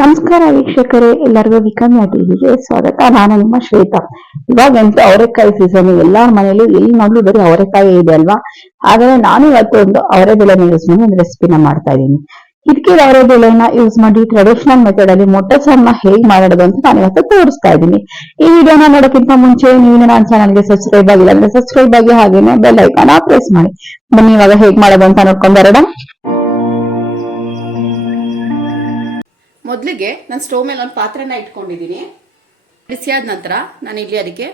ನಮಸ್ಕಾರ ವೀಕ್ಷಕರೇ, ಎಲ್ಲರಿಗೂ ವಿಕನ್ಯಾ ಟಿವಿಗೆ ಸ್ವಾಗತ. ನಾನು ನಿಮ್ಮ ಶ್ವೇತಾ. ಇವಾಗಂತೂ ಅವರೆಕಾಯಿ ಸೀಸನ್, ಎಲ್ಲಾರ ಮನೇಲಿ ಎಲ್ಲಿ ನೋಡ್ಲಿ ಬರೀ ಅವರೆಕಾಯಿ ಇದೆ ಅಲ್ವಾ. ಹಾಗಾದ್ರೆ ನಾನು ಇವತ್ತು ಒಂದು ಅವರೆ ಬೇಳೆನ ಯೂಸ್ ಮಾಡಿ ಒಂದು ರೆಸಿಪಿನ ಮಾಡ್ತಾ ಇದ್ದೀನಿ. ಇದಕ್ಕೆ ಅವರೆ ಬೇಳೆನ ಯೂಸ್ ಮಾಡಿ ಟ್ರೆಡಿಷನಲ್ ಮೆಥಡ್ ಅಲ್ಲಿ ಮೊಟ್ಟೆ ಸಾರನ್ನ ಹೇಗ್ ಮಾಡೋದು ಅಂತ ನಾನು ಇವತ್ತು ತೋರಿಸ್ತಾ ಇದ್ದೀನಿ. ಈ ವಿಡಿಯೋನ ನೋಡೋಕ್ಕಿಂತ ಮುಂಚೆ ನೀವು ನನ್ನ ಚಾನಲ್ಗೆ ಸಬ್ಸ್ಕ್ರೈಬ್ ಆಗಿಲ್ಲ ಅಂದ್ರೆ ಸಬ್ಸ್ಕ್ರೈಬ್ ಆಗಿ ಹಾಗೇನೆ ಬೆಲ್ ಐಕಾನ್ ಪ್ರೆಸ್ ಮಾಡಿ. ಬನ್ನಿ ಇವಾಗ ಹೇಗ್ ಮಾಡೋದು ಅಂತ ನೋಡ್ಕೊಂಡ್ ಬರೋಣ. ಮೊದಲಿಗೆ ನಾನು ಸ್ಟವ್ ಮೇಲೆ ಒಂದು ಪಾತ್ರೆನ ಇಟ್ಕೊಂಡಿದ್ದೀನಿ. ಬಿಸಿಯಾದ ನಂತರ ನಾನು ಇಲ್ಲಿ ಅದಕ್ಕೆ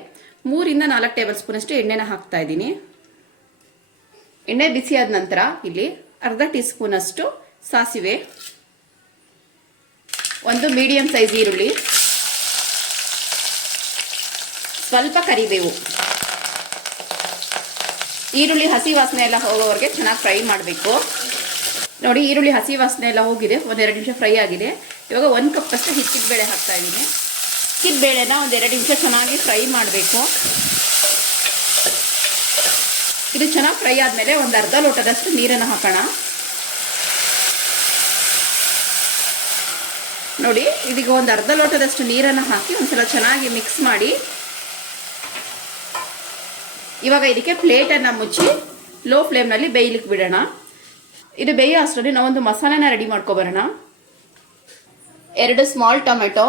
3 ರಿಂದ 4 ಟೇಬಲ್ ಸ್ಪೂನ್ ಅಷ್ಟು ಎಣ್ಣೆನ ಹಾಕ್ತಾ ಇದ್ದೀನಿ. ಎಣ್ಣೆ ಬಿಸಿಯಾದ ನಂತರ ಇಲ್ಲಿ ಅರ್ಧ ಟೀ ಸ್ಪೂನ್ ಅಷ್ಟು ಸಾಸಿವೆ, ಒಂದು ಮೀಡಿಯಂ ಸೈಜ್ ಈರುಳ್ಳಿ, ಸ್ವಲ್ಪ ಕರಿಬೇವು. ಈರುಳ್ಳಿ ಹಸಿ ವಾಸನೆ ಎಲ್ಲ ಹೋಗೋವರೆಗೆ ಚೆನ್ನಾಗಿ ಫ್ರೈ ಮಾಡಬೇಕು. ನೋಡಿ, ಈರುಳ್ಳಿ ಹಸಿ ವಾಸನೆ ಎಲ್ಲ ಹೋಗಿದೆ, 1-2 ನಿಮಿಷ ಫ್ರೈ ಆಗಿದೆ. ಇವಾಗ 1 ಕಪ್ ಅಷ್ಟು ಹಿಚ್ಚಿದ ಬೇಳೆ ಹಾಕ್ತಾ ಇದ್ದೀನಿ. ಹಿಚ್ಚಿದ ಬೇಳೆನ 1-2 ನಿಮಿಷ ಚೆನ್ನಾಗಿ ಫ್ರೈ ಮಾಡಬೇಕು. ಇದು ಚೆನ್ನಾಗಿ ಫ್ರೈ ಆದಮೇಲೆ ಒಂದು ಅರ್ಧ ಲೋಟದಷ್ಟು ನೀರನ್ನು ಹಾಕೋಣ. ನೋಡಿ, ಇದೀಗ ಒಂದು ಅರ್ಧ ಲೋಟದಷ್ಟು ನೀರನ್ನು ಹಾಕಿ ಒಂದ್ಸಲ ಚೆನ್ನಾಗಿ ಮಿಕ್ಸ್ ಮಾಡಿ ಇವಾಗ ಇದಕ್ಕೆ ಪ್ಲೇಟನ್ನು ಮುಚ್ಚಿ ಲೋ ಫ್ಲೇಮ್ನಲ್ಲಿ ಬೇಯಲಿಕ್ಕೆ ಬಿಡೋಣ. ಇದು ಬೇಯೋ ಅಷ್ಟರಲ್ಲಿ ನಾವೊಂದು ಮಸಾಲೆನ ರೆಡಿ ಮಾಡ್ಕೊಬರೋಣ. 2 ಸ್ಮಾಲ್ ಟೊಮೆಟೊ,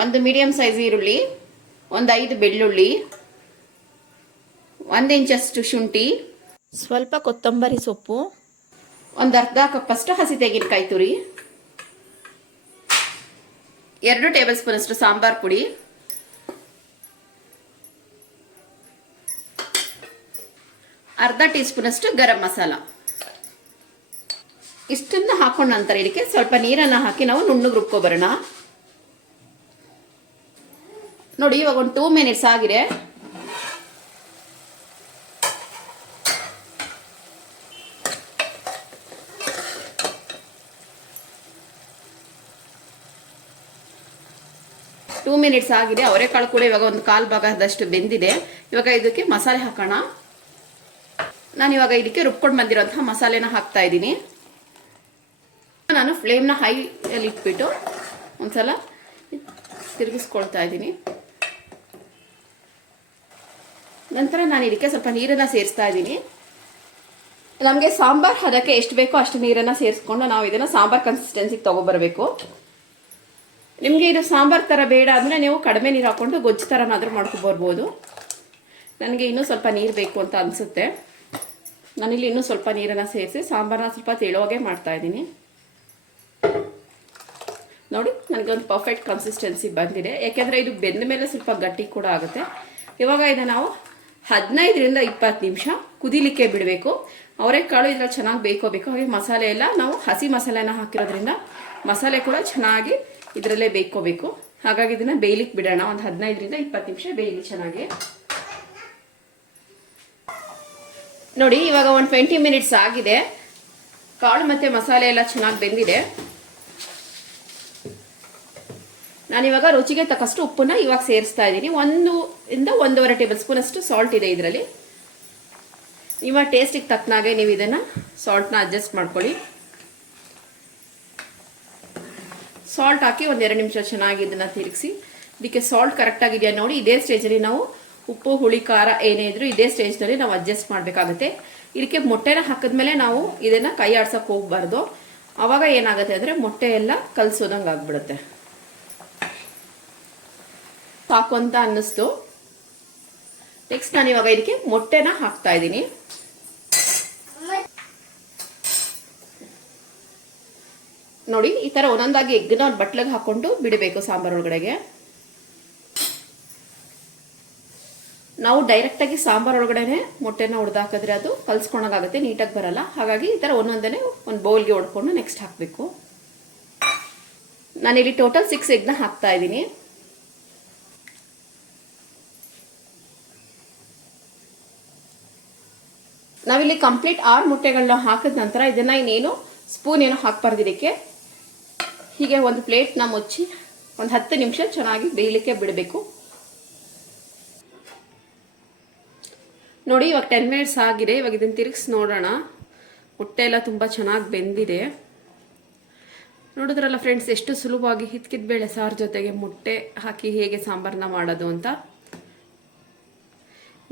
1 ಮೀಡಿಯಂ ಸೈಜ್ ಈರುಳ್ಳಿ, 5 ಬೆಳ್ಳುಳ್ಳಿ, 1 ಇಂಚಷ್ಟು ಶುಂಠಿ, ಸ್ವಲ್ಪ ಕೊತ್ತಂಬರಿ ಸೊಪ್ಪು, ಅರ್ಧ ಕಪ್ ಅಷ್ಟು ಹಸಿ ತೆಂಗಿನಕಾಯಿ ತುರಿ, 2 ಟೇಬಲ್ ಸ್ಪೂನ್ ಅಷ್ಟು ಸಾಂಬಾರ್ ಪುಡಿ, ಅರ್ಧ ಟೀ ಸ್ಪೂನ್ ಅಷ್ಟು ಗರಂ ಮಸಾಲ. ಇಷ್ಟನ್ನ ಹಾಕೊಂಡ ನಂತರ ಇದಕ್ಕೆ ಸ್ವಲ್ಪ ನೀರನ್ನ ಹಾಕಿ ನಾವು ನುಣ್ಣಗೆ ರುಬ್ಕೊಬರೋಣ. ನೋಡಿ, ಇವಾಗ ಒಂದು 2 ಮಿನಿಟ್ಸ್ ಆಗಿದೆ. ಅವರೆಕಾಳು ಕೂಡ ಇವಾಗ ಒಂದು 1/4 ಭಾಗದಷ್ಟು ಬೆಂದಿದೆ. ಇವಾಗ ಇದಕ್ಕೆ ಮಸಾಲೆ ಹಾಕೋಣ. ನಾನು ಇವಾಗ ಇದಕ್ಕೆ ರುಬ್ಕೊಂಡು ಬಂದಿರೋಂತಹ ಮಸಾಲೆನ ಹಾಕ್ತಾ ಇದ್ದೀನಿ. ನಾನು ಫ್ಲೇಮ್ನ ಹೈಯಲ್ಲಿ ಇಟ್ಬಿಟ್ಟು ಒಂದ್ಸಲ ತಿರುಗಿಸ್ಕೊಳ್ತಾ ಇದ್ದೀನಿ. ನಂತರ ನಾನು ಇದಕ್ಕೆ ಸ್ವಲ್ಪ ನೀರನ್ನು ಸೇರಿಸ್ತಾ ಇದ್ದೀನಿ. ನಮಗೆ ಸಾಂಬಾರ್ ಹದಕ್ಕೆ ಎಷ್ಟು ಬೇಕೋ ಅಷ್ಟು ನೀರನ್ನು ಸೇರಿಸ್ಕೊಂಡು ನಾವು ಇದನ್ನು ಸಾಂಬಾರ್ ಕನ್ಸಿಸ್ಟೆನ್ಸಿಗೆ ತಗೊಬರಬೇಕು. ನಿಮಗೆ ಇದು ಸಾಂಬಾರ್ ಥರ ಬೇಡ ಅಂದರೆ ನೀವು ಕಡಿಮೆ ನೀರು ಹಾಕ್ಕೊಂಡು ಗೊಜ್ಜು ಥರನಾದರೂ ಮಾಡ್ಕೊಬರ್ಬೋದು. ನನಗೆ ಇನ್ನೂ ಸ್ವಲ್ಪ ನೀರು ಬೇಕು ಅಂತ ಅನಿಸುತ್ತೆ. ನಾನಿಲ್ಲಿ ಇನ್ನೂ ಸ್ವಲ್ಪ ನೀರನ್ನು ಸೇರಿಸಿ ಸಾಂಬಾರನ್ನ ಸ್ವಲ್ಪ ತೆಳುವಾಗೆ ಮಾಡ್ತಾ ಇದ್ದೀನಿ. ನೋಡಿ, ನನಗೊಂದು ಪರ್ಫೆಕ್ಟ್ ಕನ್ಸಿಸ್ಟೆನ್ಸಿ ಬಂದಿದೆ. ಯಾಕೆಂದರೆ ಇದು ಬೆಂದ ಮೇಲೆ ಸ್ವಲ್ಪ ಗಟ್ಟಿ ಕೂಡ ಆಗುತ್ತೆ. ಇವಾಗ ಇದನ್ನು ನಾವು 15 ರಿಂದ 20 ನಿಮಿಷ ಕುದಿಲಿಕ್ಕೆ ಬಿಡಬೇಕು. ಅವರೆಕಾಳು ಇದರಲ್ಲಿ ಚೆನ್ನಾಗಿ ಬೇಕೋಬೇಕು. ಹಾಗೆ ಮಸಾಲೆ ಎಲ್ಲ ನಾವು ಹಸಿ ಮಸಾಲೆನ ಹಾಕಿರೋದ್ರಿಂದ ಮಸಾಲೆ ಕೂಡ ಚೆನ್ನಾಗಿ ಇದರಲ್ಲೇ ಬೇಕೋಬೇಕು. ಹಾಗಾಗಿ ಇದನ್ನು ಬೇಯಲಿಕ್ಕೆ ಬಿಡೋಣ. ಒಂದು 15 ರಿಂದ 20 ನಿಮಿಷ ಬೇಯಲಿ ಚೆನ್ನಾಗಿ. ನೋಡಿ, ಇವಾಗ ಒಂದು 20 ಮಿನಿಟ್ಸ್ ಆಗಿದೆ. ಕಾಳು ಮತ್ತು ಮಸಾಲೆ ಎಲ್ಲ ಚೆನ್ನಾಗಿ ಬೆಂದಿದೆ. ನಾನಿವಾಗ ರುಚಿಗೆ ತಕ್ಕಷ್ಟು ಉಪ್ಪನ್ನ ಇವಾಗ ಸೇರಿಸ್ತಾ ಇದ್ದೀನಿ. 1 ರಿಂದ 1.5 ಟೇಬಲ್ ಸ್ಪೂನ್ ಅಷ್ಟು ಸಾಲ್ಟ್ ಇದೆ ಇದರಲ್ಲಿ. ನಿಮ್ಮ ಟೇಸ್ಟಿಗೆ ತಕ್ಕನಾಗೆ ನೀವು ಇದನ್ನು ಸಾಲ್ಟ್ನ ಅಡ್ಜಸ್ಟ್ ಮಾಡ್ಕೊಳ್ಳಿ. ಸಾಲ್ಟ್ ಹಾಕಿ 1-2 ನಿಮಿಷ ಚೆನ್ನಾಗಿ ಇದನ್ನು ತಿರುಗಿಸಿ ಇದಕ್ಕೆ ಸಾಲ್ಟ್ ಕರೆಕ್ಟಾಗಿದೆಯಾ ನೋಡಿ. ಇದೇ ಸ್ಟೇಜಲ್ಲಿ ನಾವು ಉಪ್ಪು, ಹುಳಿ, ಖಾರ ಏನೇ ಇದ್ರೂ ಇದೇ ಸ್ಟೇಜ್ನಲ್ಲಿ ನಾವು ಅಡ್ಜಸ್ಟ್ ಮಾಡಬೇಕಾಗುತ್ತೆ. ಇದಕ್ಕೆ ಮೊಟ್ಟೆನ ಹಾಕಿದ್ಮೇಲೆ ನಾವು ಇದನ್ನು ಕೈ ಆಡ್ಸೋಕೆ ಹೋಗಬಾರ್ದು. ಆವಾಗ ಏನಾಗುತ್ತೆ ಅಂದರೆ ಮೊಟ್ಟೆ ಎಲ್ಲ ಕಲಸೋದಂಗೆ ಆಗ್ಬಿಡುತ್ತೆ. ಸಾಕು ಅಂತ ಅನ್ನಿಸ್ತು. ನೆಕ್ಸ್ಟ್ ನಾನು ಇವಾಗ ಇದಕ್ಕೆ ಮೊಟ್ಟೆನ ಹಾಕ್ತಾ ಇದ್ದೀನಿ. ನೋಡಿ, ಈ ಥರ ಒಂದೊಂದಾಗಿ ಎಗ್ನ ಒಂದು ಬಟ್ಲಿಗೆ ಹಾಕ್ಕೊಂಡು ಬಿಡಬೇಕು ಸಾಂಬಾರ್ ಒಳಗಡೆಗೆ. ನಾವು ಡೈರೆಕ್ಟಾಗಿ ಸಾಂಬಾರ್ ಒಳಗಡೆ ಮೊಟ್ಟೆನ ಹೊಡೆದಾಕಿದ್ರೆ ಅದು ಕಲ್ಸ್ಕೊಳಗಾಗುತ್ತೆ, ನೀಟಾಗಿ ಬರಲ್ಲ. ಹಾಗಾಗಿ ಈ ಥರ ಒಂದೊಂದೇ ಒಂದು ಬೌಲ್ಗೆ ಹೊಡ್ಕೊಂಡು ನೆಕ್ಸ್ಟ್ ಹಾಕಬೇಕು. ನಾನಿಲ್ಲಿ ಟೋಟಲ್ 6 ಎಗ್ನ ಹಾಕ್ತಾ ಇದ್ದೀನಿ. ನಾವಿಲ್ಲಿ ಕಂಪ್ಲೀಟ್ 6 ಮೊಟ್ಟೆಗಳನ್ನ ಹಾಕಿದ ನಂತರ ಇದನ್ನು ಇನ್ನೇನು ಸ್ಪೂನ್ ಏನೋ ಹಾಕ್ಬಾರ್ದು. ಇದಕ್ಕೆ ಹೀಗೆ ಒಂದು ಪ್ಲೇಟ್ನ ಮುಚ್ಚಿ ಒಂದು 10 ನಿಮಿಷ ಚೆನ್ನಾಗಿ ಬೇಯಲಿಕ್ಕೆ ಬಿಡಬೇಕು. ನೋಡಿ, ಇವಾಗ 10 ಮಿನಿಟ್ಸ್ ಆಗಿದೆ. ಇವಾಗ ಇದನ್ನು ತಿರುಗಿಸಿ ನೋಡೋಣ. ಮೊಟ್ಟೆ ಎಲ್ಲ ತುಂಬ ಚೆನ್ನಾಗಿ ಬೆಂದಿದೆ ನೋಡಿದ್ರಲ್ಲ ಫ್ರೆಂಡ್ಸ್, ಎಷ್ಟು ಸುಲಭವಾಗಿ ಹಿತ್ಕಿದ ಬೇಳೆ ಸಾರು ಜೊತೆಗೆ ಮೊಟ್ಟೆ ಹಾಕಿ ಹೇಗೆ ಸಾಂಬಾರನ್ನ ಮಾಡೋದು ಅಂತ.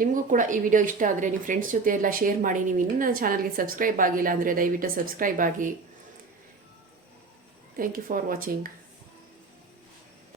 ನಿಮಗೂ ಕೂಡ ಈ ವಿಡಿಯೋ ಇಷ್ಟ ಆದರೆ ನಿಮ್ಮ ಫ್ರೆಂಡ್ಸ್ ಜೊತೆ ಎಲ್ಲ ಶೇರ್ ಮಾಡಿ. ನೀವು ಇನ್ನೂ ನನ್ನ ಚಾನಲ್ಗೆ ಸಬ್ಸ್ಕ್ರೈಬ್ ಆಗಿಲ್ಲ ಅಂದರೆ ದಯವಿಟ್ಟು ಸಬ್ಸ್ಕ್ರೈಬ್ ಆಗಿ. Thank you for watching.